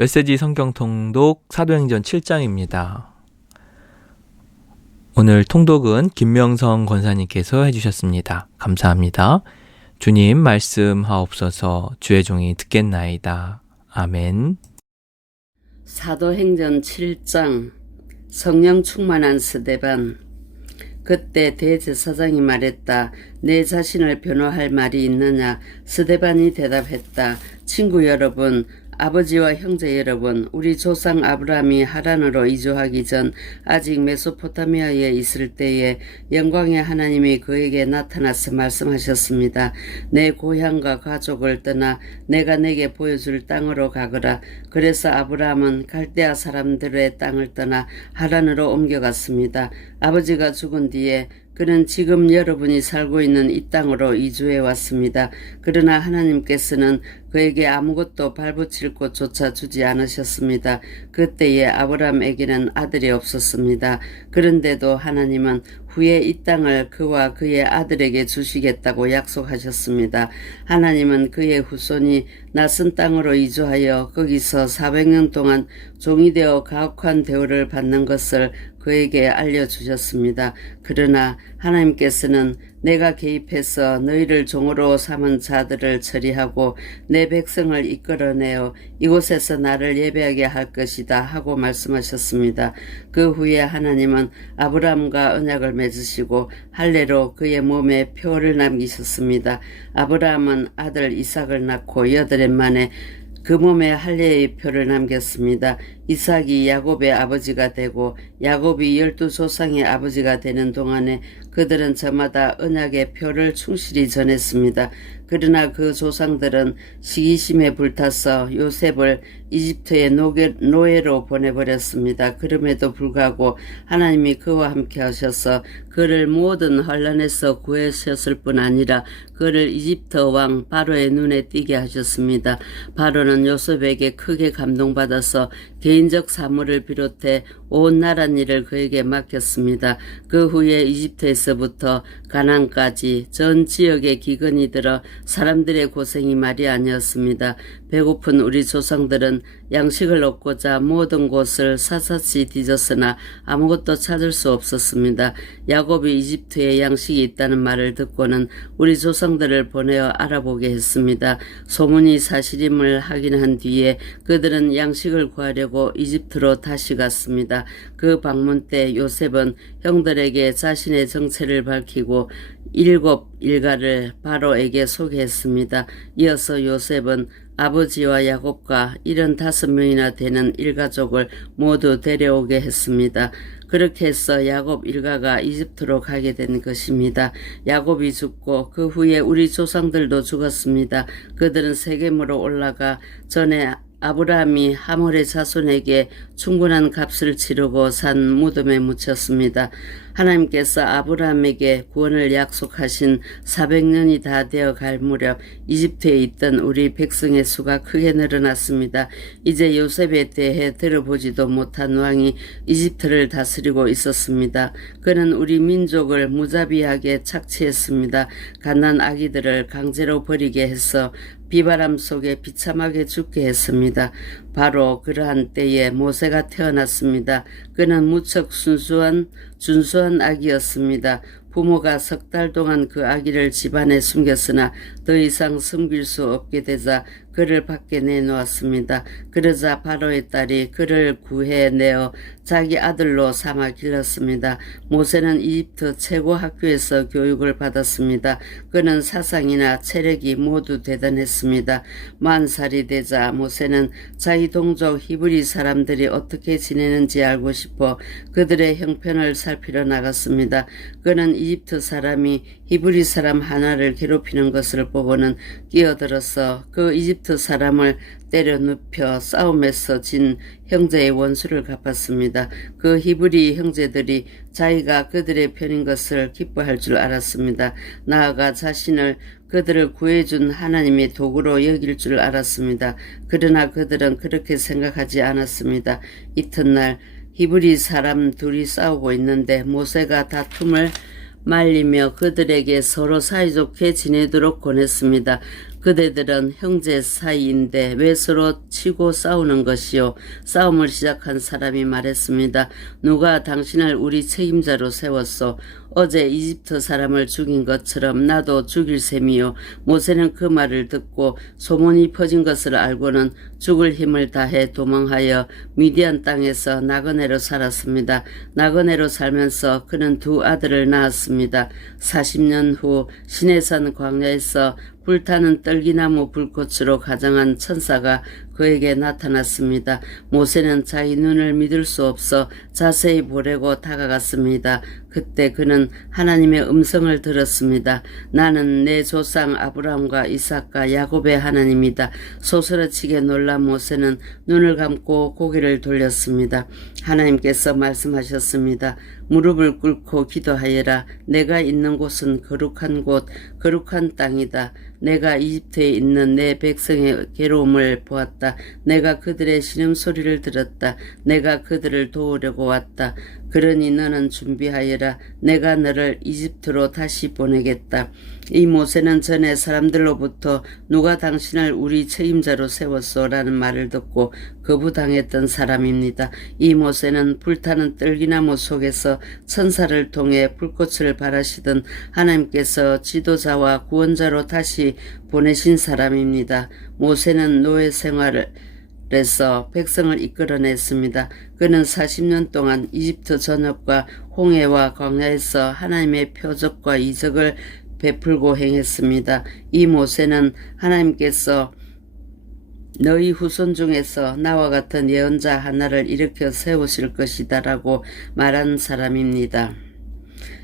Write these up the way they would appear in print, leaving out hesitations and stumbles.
메시지 성경 통독 사도행전 7장입니다. 오늘 통독은 김명성 권사님께서 해주셨습니다. 감사합니다. 주님 말씀하옵소서. 주의 종이 듣겠나이다. 아멘. 사도행전 7장. 성령 충만한 스데반. 그때 대제사장이 말했다. 내 자신을 변호할 말이 있느냐? 스데반이 대답했다. 친구 여러분, 아버지와 형제 여러분, 우리 조상 아브라함이 하란으로 이주하기 전 아직 메소포타미아에 있을 때에 영광의 하나님이 그에게 나타나서 말씀하셨습니다. 내 고향과 가족을 떠나 내가 내게 보여줄 땅으로 가거라. 그래서 아브라함은 갈대아 사람들의 땅을 떠나 하란으로 옮겨갔습니다. 아버지가 죽은 뒤에 그는 지금 여러분이 살고 있는 이 땅으로 이주해 왔습니다. 그러나 하나님께서는 그에게 아무것도 발붙일 곳조차 주지 않으셨습니다. 그때에 아브라함에게는 아들이 없었습니다. 그런데도 하나님은 후에 이 땅을 그와 그의 아들에게 주시겠다고 약속하셨습니다. 하나님은 그의 후손이 낯선 땅으로 이주하여 거기서 400년 동안 종이 되어 가혹한 대우를 받는 것을 그에게 알려주셨습니다. 그러나 하나님께서는 내가 개입해서 너희를 종으로 삼은 자들을 처리하고 내 백성을 이끌어내어 이곳에서 나를 예배하게 할 것이다 하고 말씀하셨습니다. 그 후에 하나님은 아브라함과 언약을 맺으시고 할례로 그의 몸에 표를 남기셨습니다. 아브라함은 아들 이삭을 낳고 8년 만에 그 몸에 할례의 표를 남겼습니다. 이삭이 야곱의 아버지가 되고 야곱이 12조상의 아버지가 되는 동안에 그들은 저마다 언약의 표를 충실히 전했습니다. 그러나 그 조상들은 시기심에 불타서 요셉을 이집트의 노예로 보내버렸습니다. 그럼에도 불구하고 하나님이 그와 함께 하셔서 그를 모든 환난에서 구하셨을 뿐 아니라 그를 이집트 왕 바로의 눈에 띄게 하셨습니다. 바로는 요셉에게 크게 감동받아서 개인적 사물을 비롯해 온 나란 일을 그에게 맡겼습니다. 그 후에 이집트에서부터 가나안까지 전 지역에 기근이 들어 사람들의 고생이 말이 아니었습니다. 배고픈 우리 조상들은 양식을 얻고자 모든 곳을 샅샅이 뒤졌으나 아무것도 찾을 수 없었습니다. 야곱이 이집트에 양식이 있다는 말을 듣고는 우리 조상들을 보내어 알아보게 했습니다. 소문이 사실임을 확인한 뒤에 그들은 양식을 구하려고 이집트로 다시 갔습니다. 그 방문 때 요셉은 형들에게 자신의 정체를 밝히고 7 일가를 바로에게 소개했습니다. 이어서 요셉은 아버지와 야곱과 75명이나 되는 일가족을 모두 데려오게 했습니다. 그렇게 해서 야곱 일가가 이집트로 가게 된 것입니다. 야곱이 죽고 그 후에 우리 조상들도 죽었습니다. 그들은 세겜으로 올라가 전에 아브라함이 하몰의 자손에게 충분한 값을 치르고 산 무덤에 묻혔습니다. 하나님께서 아브라함에게 구원을 약속하신 400년이 다 되어 갈 무렵 이집트에 있던 우리 백성의 수가 크게 늘어났습니다. 이제 요셉에 대해 들어보지도 못한 왕이 이집트를 다스리고 있었습니다. 그는 우리 민족을 무자비하게 착취했습니다. 갓난 아기들을 강제로 버리게 해서 비바람 속에 비참하게 죽게 했습니다. 바로 그러한 때에 모세가 태어났습니다. 그는 무척 준수한 아기였습니다. 부모가 3달 동안 그 아기를 집안에 숨겼으나 더 이상 숨길 수 없게 되자 그를 밖에 내놓았습니다. 그러자 바로의 딸이 그를 구해내어 자기 아들로 삼아 길렀습니다. 모세는 이집트 최고 학교에서 교육을 받았습니다. 그는 사상이나 체력이 모두 대단했습니다. 40살이 되자 모세는 자기 동족 히브리 사람들이 어떻게 지내는지 알고 싶어 그들의 형편을 살피러 나갔습니다. 그는 이집트 사람이 히브리 사람 하나를 괴롭히는 것을 보고는 끼어들어서 그 이집트 사람을 때려 눕혀 싸움에서 진 형제의 원수를 갚았습니다. 그 히브리 형제들이 자기가 그들의 편인 것을 기뻐할 줄 알았습니다. 나아가 자신을 그들을 구해준 하나님의 도구로 여길 줄 알았습니다. 그러나 그들은 그렇게 생각하지 않았습니다. 이튿날 히브리 사람 둘이 싸우고 있는데 모세가 다툼을 말리며 그들에게 서로 사이좋게 지내도록 권했습니다. 그대들은 형제 사이인데 왜 서로 치고 싸우는 것이요? 싸움을 시작한 사람이 말했습니다. 누가 당신을 우리 책임자로 세웠소? 어제 이집트 사람을 죽인 것처럼 나도 죽일 셈이요. 모세는 그 말을 듣고 소문이 퍼진 것을 알고는 죽을 힘을 다해 도망하여 미디안 땅에서 나그네로 살았습니다. 나그네로 살면서 그는 두 아들을 낳았습니다. 40년 후 시내산 광야에서 불타는 떨기나무 불꽃으로 가장한 천사가 그에게 나타났습니다. 모세는 자기 눈을 믿을 수 없어 자세히 보려고 다가갔습니다. 그때 그는 하나님의 음성을 들었습니다. 나는 내 조상 아브라함과 이삭과 야곱의 하나님이다. 소스라치게 놀란 모세는 눈을 감고 고개를 돌렸습니다. 하나님께서 말씀하셨습니다. 무릎을 꿇고 기도하여라. 내가 있는 곳은 거룩한 곳, 거룩한 땅이다. 내가 이집트에 있는 내 백성의 괴로움을 보았다. 내가 그들의 신음소리를 들었다. 내가 그들을 도우려고 왔다. 그러니 너는 준비하여라. 내가 너를 이집트로 다시 보내겠다. 이 모세는 전에 사람들로부터 누가 당신을 우리 책임자로 세웠소라는 말을 듣고 거부당했던 사람입니다. 이 모세는 불타는 떨기나무 속에서 천사를 통해 불꽃을 발하시던 하나님께서 지도자와 구원자로 다시 보내신 사람입니다. 모세는 노예 생활을 그래서 백성을 이끌어냈습니다. 그는 40년 동안 이집트 전역과 홍해와 광야에서 하나님의 표적과 이적을 베풀고 행했습니다. 이 모세는 하나님께서 너희 후손 중에서 나와 같은 예언자 하나를 일으켜 세우실 것이다라고 말한 사람입니다.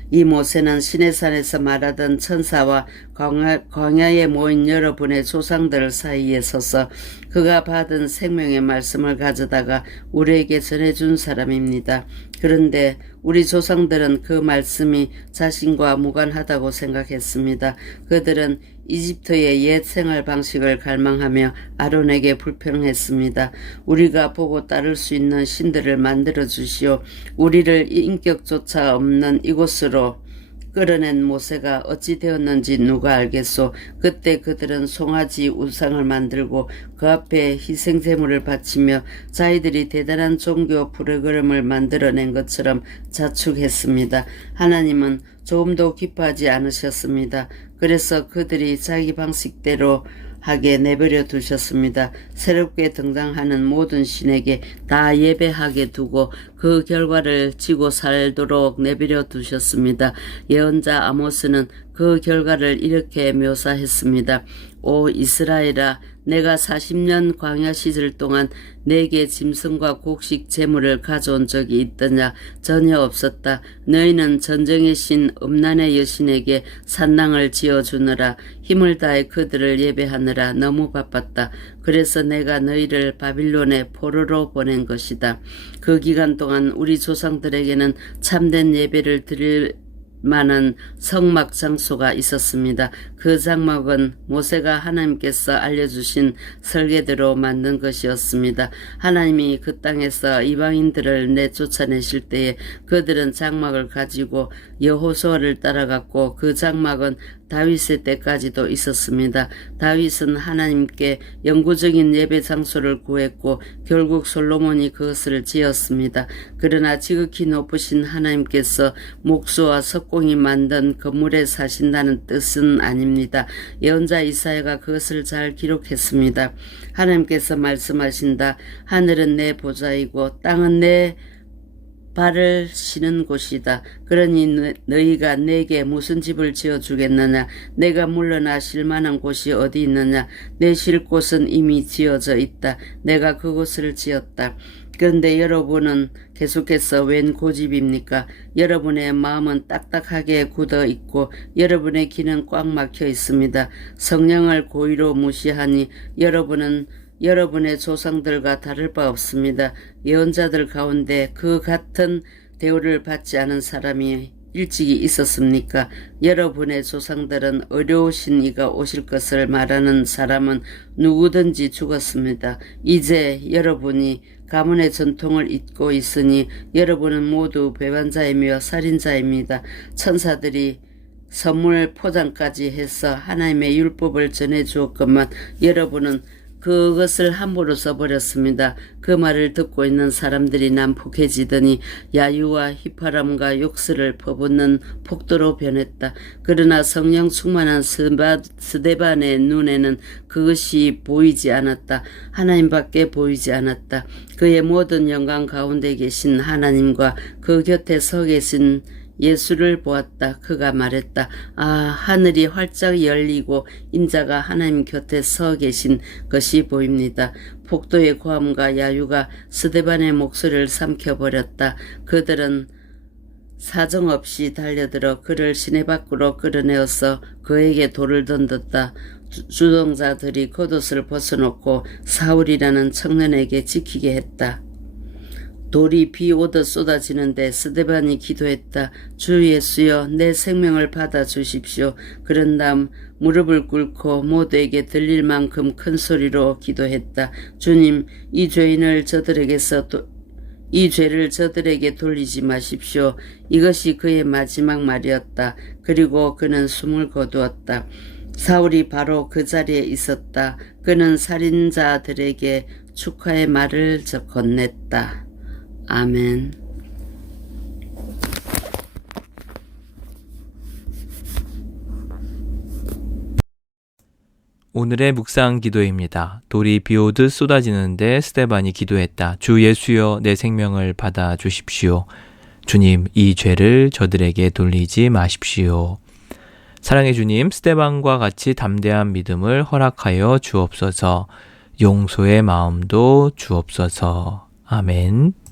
이 모세는 시내산에서 말하던 천사와 광야에 모인 여러분의 조상들 사이에 서서 그가 받은 생명의 말씀을 가져다가 우리에게 전해준 사람입니다. 그런데 우리 조상들은 그 말씀이 자신과 무관하다고 생각했습니다. 그들은 이집트의 옛 생활 방식을 갈망하며 아론에게 불평했습니다. 우리가 보고 따를 수 있는 신들을 만들어 주시오. 우리를 인격조차 없는 이곳으로 끌어낸 모세가 어찌 되었는지 누가 알겠소. 그때 그들은 송아지 우상을 만들고 그 앞에 희생제물을 바치며 자기들이 대단한 종교 프로그램을 만들어낸 것처럼 자축했습니다. 하나님은 조금도 기뻐하지 않으셨습니다. 그래서 그들이 자기 방식대로 하게 내버려 두셨습니다. 새롭게 등장하는 모든 신에게 다 예배하게 두고 그 결과를 지고 살도록 내버려 두셨습니다. 예언자 아모스는 그 결과를 이렇게 묘사했습니다. 오 이스라엘아, 내가 40년 광야 시절 동안 내게 짐승과 곡식 제물을 가져온 적이 있더냐? 전혀 없었다. 너희는 전쟁의 신 음란의 여신에게 산당을 지어주느라 힘을 다해 그들을 예배하느라 너무 바빴다. 그래서 내가 너희를 바빌론의 포로로 보낸 것이다. 그 기간 동안 우리 조상들에게는 참된 예배를 드릴 만한 성막 장소가 있었습니다. 그 장막은 모세가 하나님께서 알려주신 설계대로 만든 것이었습니다. 하나님이 그 땅에서 이방인들을 내쫓아내실 때에 그들은 장막을 가지고 여호수아를 따라갔고 그 장막은 다윗의 때까지도 있었습니다. 다윗은 하나님께 영구적인 예배 장소를 구했고 결국 솔로몬이 그것을 지었습니다. 그러나 지극히 높으신 하나님께서 목수와 석공이 만든 건물에 사신다는 뜻은 아닙니다. 예언자 이사야가 그것을 잘 기록했습니다. 하나님께서 말씀하신다. 하늘은 내 보좌이고 땅은 내 발을 쉬는 곳이다. 그러니 너희가 내게 무슨 집을 지어주겠느냐? 내가 물러나 쉴 만한 곳이 어디 있느냐? 내 쉴 곳은 이미 지어져 있다. 내가 그곳을 지었다. 그런데 여러분은 계속해서 웬 고집입니까? 여러분의 마음은 딱딱하게 굳어 있고 여러분의 귀는 꽉 막혀 있습니다. 성령을 고의로 무시하니 여러분은 여러분의 조상들과 다를 바 없습니다. 예언자들 가운데 그 같은 대우를 받지 않은 사람이 일찍이 있었습니까? 여러분의 조상들은 어려우신 이가 오실 것을 말하는 사람은 누구든지 죽었습니다. 이제 여러분이 가문의 전통을 잇고 있으니 여러분은 모두 배반자이며 살인자입니다. 천사들이 선물 포장까지 해서 하나님의 율법을 전해주었건만 여러분은 그것을 함부로 써버렸습니다. 그 말을 듣고 있는 사람들이 난폭해지더니 야유와 휘파람과 욕설을 퍼붓는 폭도로 변했다. 그러나 성령 충만한 스데반의 눈에는 그것이 보이지 않았다. 하나님밖에 보이지 않았다. 그의 모든 영광 가운데 계신 하나님과 그 곁에 서 계신 예수를 보았다. 그가 말했다. 아, 하늘이 활짝 열리고 인자가 하나님 곁에 서 계신 것이 보입니다. 폭도의 고함과 야유가 스데반의 목소리를 삼켜버렸다. 그들은 사정없이 달려들어 그를 시내 밖으로 끌어내어서 그에게 돌을 던졌다. 주동자들이 겉옷을 벗어놓고 사울이라는 청년에게 지키게 했다. 돌이 비 오듯 쏟아지는데 스데반이 기도했다. 주 예수여, 내 생명을 받아 주십시오. 그런 다음 무릎을 꿇고 모두에게 들릴 만큼 큰 소리로 기도했다. 주님, 이 죄를 저들에게 돌리지 마십시오. 이것이 그의 마지막 말이었다. 그리고 그는 숨을 거두었다. 사울이 바로 그 자리에 있었다. 그는 살인자들에게 축하의 말을 건넸다. 아멘. 오늘의 묵상 기도입니다. 돌이 비오듯 쏟아지는데 스데반이 기도했다. 주 예수여, 내 생명을 받아 주십시오. 주님, 이 죄를 저들에게 돌리지 마십시오. 사랑의 주님, 스데반과 같이 담대한 믿음을 허락하여 주옵소서. 용서의 마음도 주옵소서. 아멘.